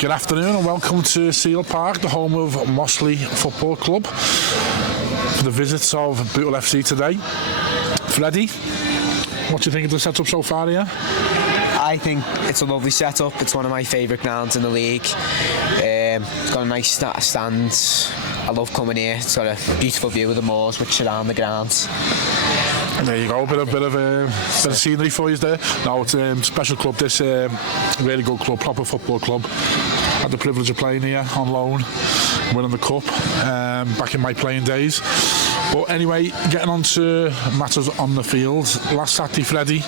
Good afternoon and welcome to Seal Park, the home of Mossley Football Club, for the visits of Bootle FC today. Freddie, what do you think of the setup so far here? I think it's a lovely setup. It's one of my favourite grounds in the league. It's got a nice stand. I love coming here. It's got a beautiful view of the moors which surround the grounds. And there you go, a bit of scenery for you there. No, it's a special club. This really good club, proper football club. Had the privilege of playing here on loan, winning the cup back in my playing days. But anyway, getting on to matters on the field. Last Saturday, Freddie,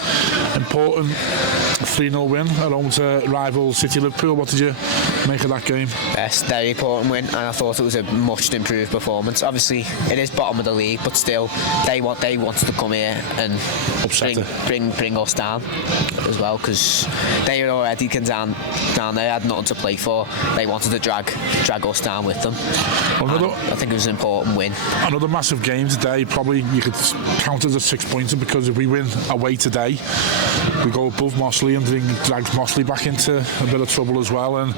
important 3-0 win at home to rival City Liverpool. What did you make of that game? Yes, very important win, and I thought it was a much improved performance. Obviously, it is bottom of the league, but still, they wanted to come here and bring us down as well, because they were already down there, had nothing to play for. They wanted to drag us down with them. I think it was an important win. Another massive game today. Probably you could count as a 6-pointer, because if we win away today, we go above Mossley and drag Mossley back into a bit of trouble as well. And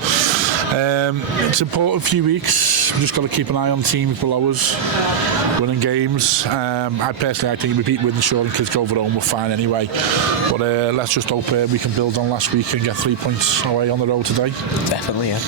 it's important few weeks. We've just got to keep an eye on teams below us winning games. I think if we beat Wythenshawe and kids go over home, we're fine anyway. But let's just hope we can build on last week and get 3 points away on the road today. Definitely, yeah.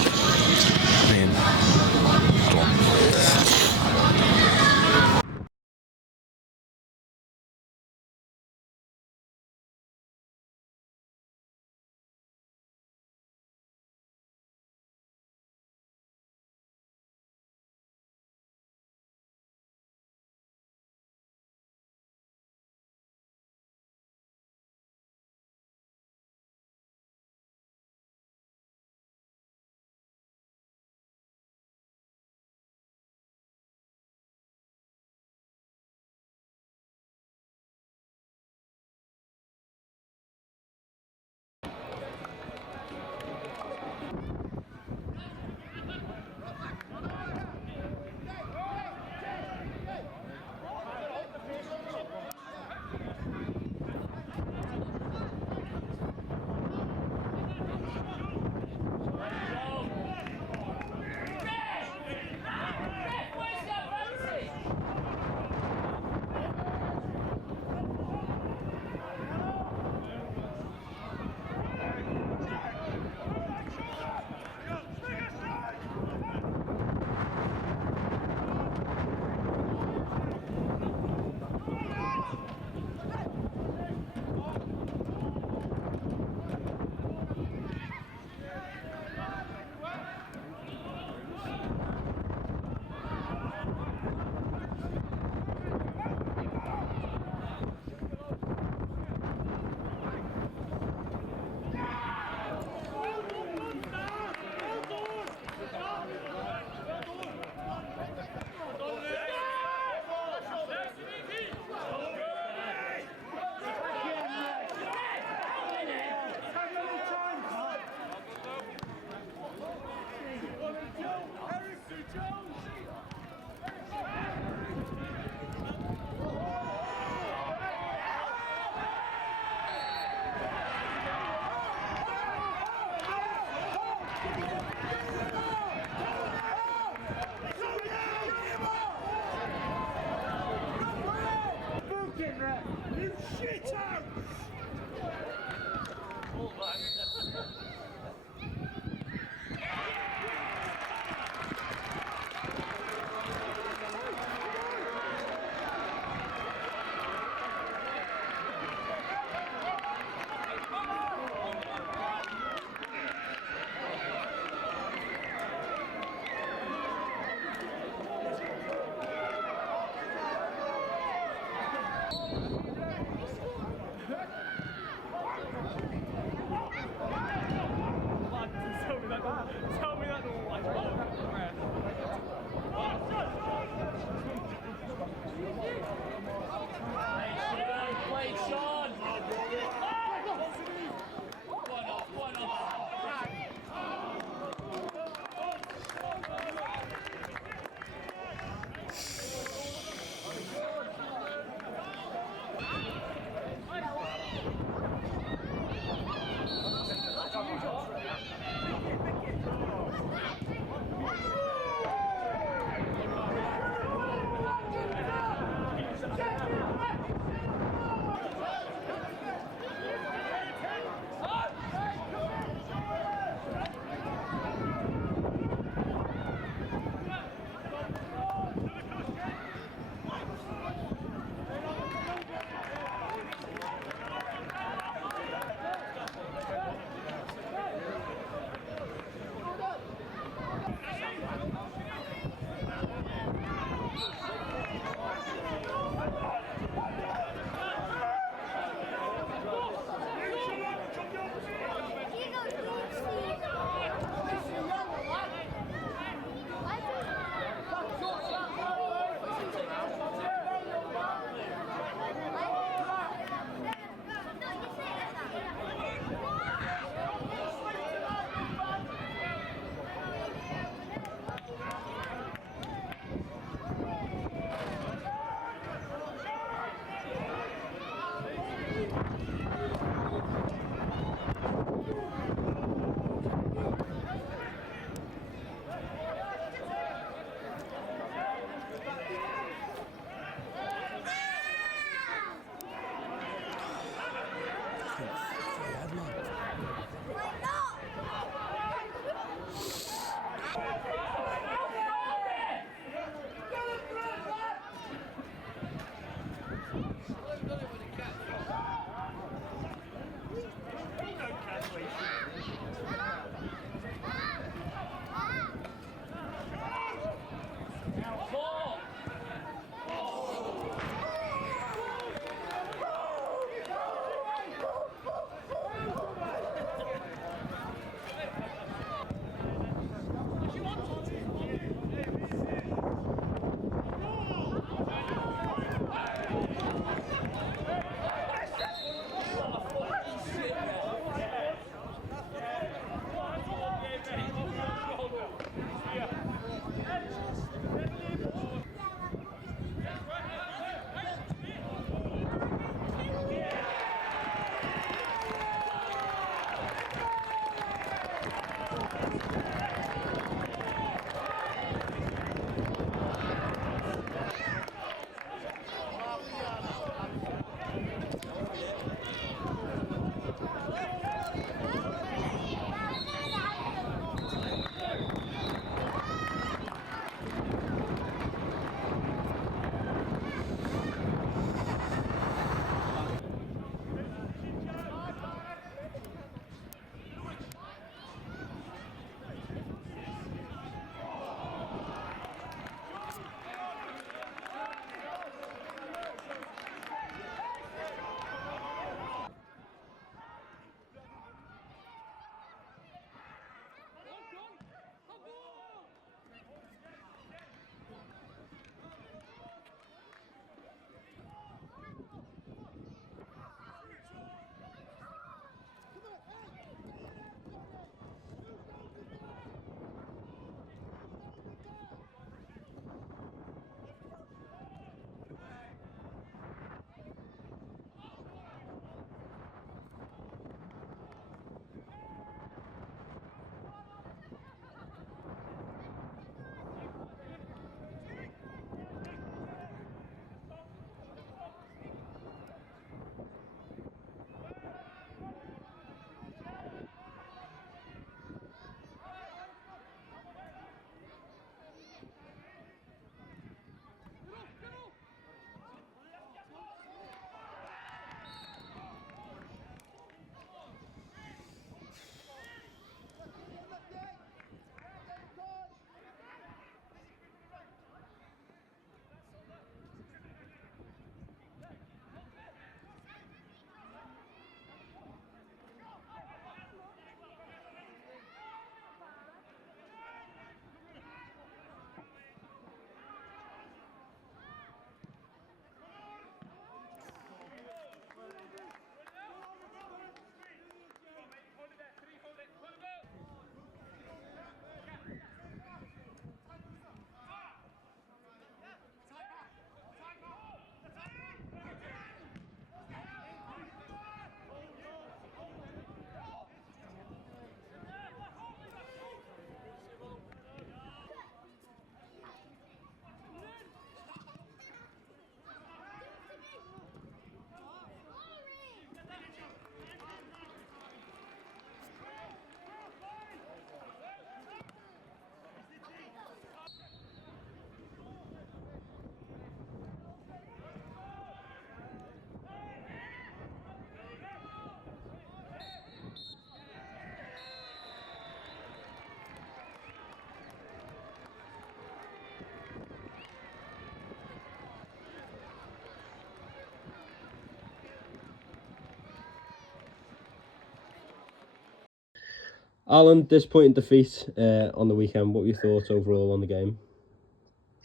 Alan, disappointing defeat on the weekend. What were your thoughts overall on the game?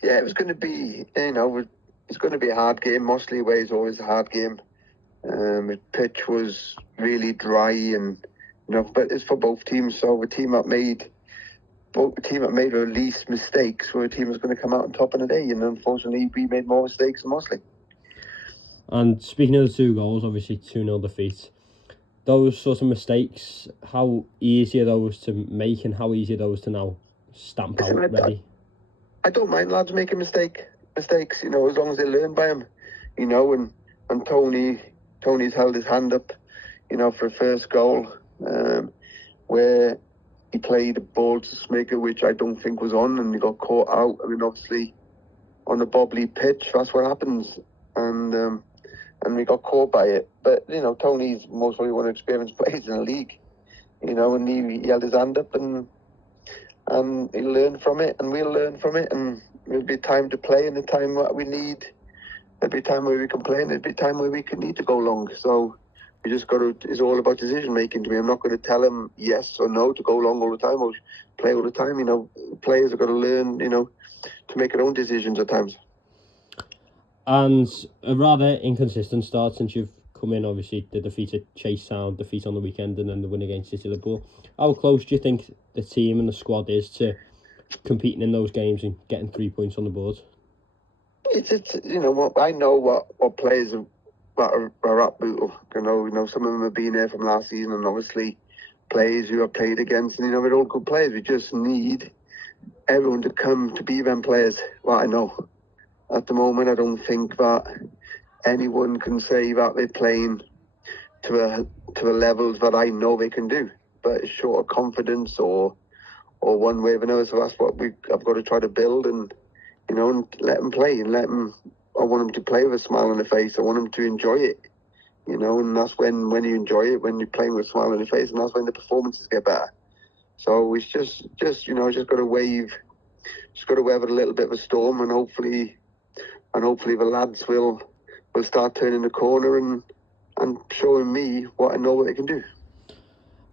Yeah, it was going to be, it's going to be a hard game. Mossley away is always a hard game. The pitch was really dry, and but it's for both teams. So the team that made the least mistakes were a team that's going to come out on top in the day. And unfortunately, we made more mistakes than Mossley. And speaking of the 2 goals, obviously 2-0 defeat. Those sorts of mistakes, how easy are those to make, and how easy are those to now stamp out ready? I don't mind lads making mistakes. As long as they learn by them. And Tony's held his hand up, for a first goal, where he played a ball to Smicker, which I don't think was on, and he got caught out. I mean, obviously, on the bobbly pitch, that's what happens, and we got caught by it. But Tony's most probably one of the experienced players in the league, and he held his hand up, and he'll learn from it, and we'll learn from it, and there'll be time to play, and the time that we need. There'll be a time where we can play, and there'll be a time where we need to go long. So we just got to. It's all about decision making to me. I'm not going to tell him yes or no to go long all the time or play all the time. Players have got to learn, to make their own decisions at times. And a rather inconsistent start since you've come in. Obviously, the defeat at Chase Town, defeat on the weekend, and then the win against City Liverpool. How close do you think the team and the squad is to competing in those games and getting 3 points on the board? I know what players are at Bootle. Some of them have been there from last season, and obviously players who have played against, and they're all good players. We just need everyone to come to be them players. Well, I know at the moment I don't think that anyone can say that they're playing to a levels that I know they can do, but it's short of confidence or one way or another. So that's what I've got to try to build, and and let them play, and I want them to play with a smile on their face. I want them to enjoy it, and that's when you enjoy it, when you're playing with a smile on your face, and that's when the performances get better. So it's just just got to weather a little bit of a storm, and hopefully the lads will start turning the corner and showing me what I know what they can do.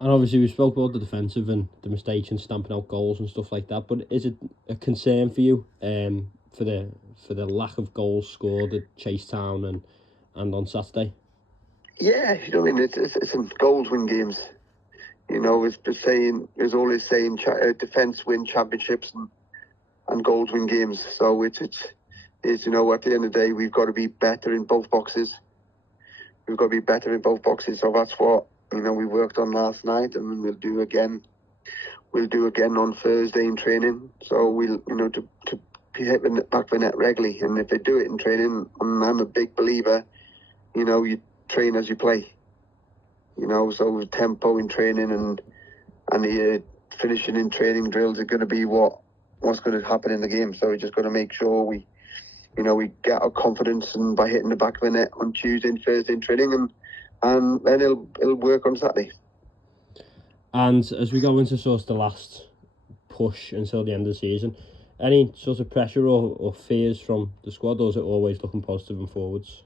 And obviously we spoke about the defensive and the mistakes and stamping out goals and stuff like that, but is it a concern for you for the lack of goals scored at Chase Town and on Saturday? Yeah, it's goals win games. It's always saying defence win championships and goals win games. So it's at the end of the day, we've got to be better in both boxes. So that's what we worked on last night, and we'll do again. We'll do again on Thursday in training. So we'll to hit the back of the net regularly, and if they do it in training, and I'm a big believer, you train as you play. So tempo in training and the finishing in training drills are going to be what's going to happen in the game. So we just got to make sure we get our confidence, and by hitting the back of the net on Tuesday and Thursday in training, and then it'll work on Saturday. And as we go into sort of the last push until the end of the season, any sort of pressure or fears from the squad, or is it always looking positive and forwards?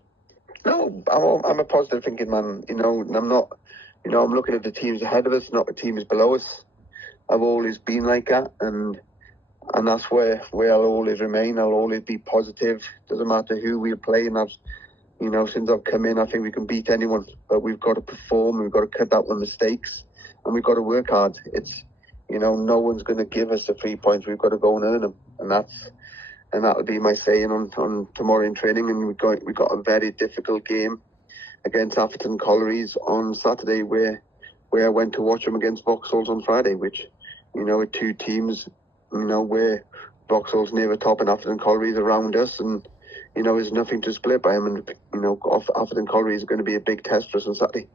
No, I'm a positive thinking man, and I'm not, I'm looking at the teams ahead of us, not the teams below us. I've always been like that, and that's where I'll always remain. I'll always be positive. Doesn't matter who we play, and since I've come in, I think we can beat anyone, but we've got to perform, we've got to cut out the mistakes, and we've got to work hard. It's, no one's going to give us the 3 points. We've got to go and earn them, and that'll be my saying on tomorrow in training. And we got a very difficult game against Atherton Collieries on Saturday, where I went to watch them against Vauxhall on Friday, which, with two teams, where Vauxhall's near the top and Atherton Collieries around us, and there's nothing to split by them, and Atherton Collieries is going to be a big test for us on Saturday.